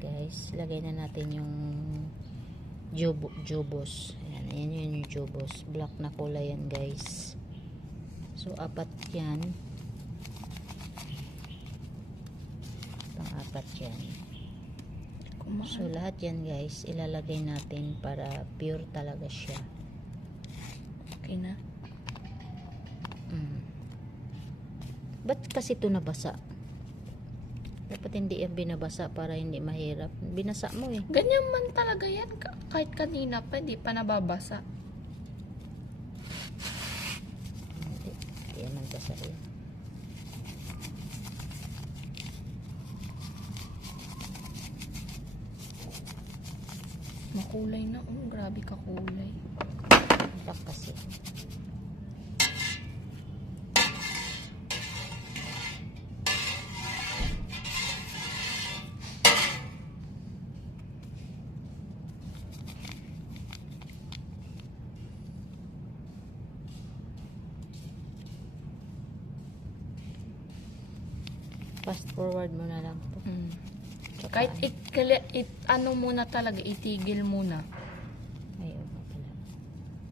guys. Lagay na natin yung jubo, jubos. Ayan, ayan yun yung jubos. Black na kulay yan guys. So, apat yan. Pang-apat yan. So, lahat yan guys, ilalagay natin para pure talaga siya. Okay na. Mm. Ba't kasi ito nabasa? Dapat hindi yan binabasa para hindi mahirap. Binasa mo eh. Ganyan man talaga yan. Ka- Kahit kanina pa, di pa nababasa. Hindi. Hindi yan ang basa yan. Makulay na. Oh, grabe ka kulay. Black kasi. Fast forward mo na lang po. Mm. Kahit it, it, ano muna talaga, itigil muna.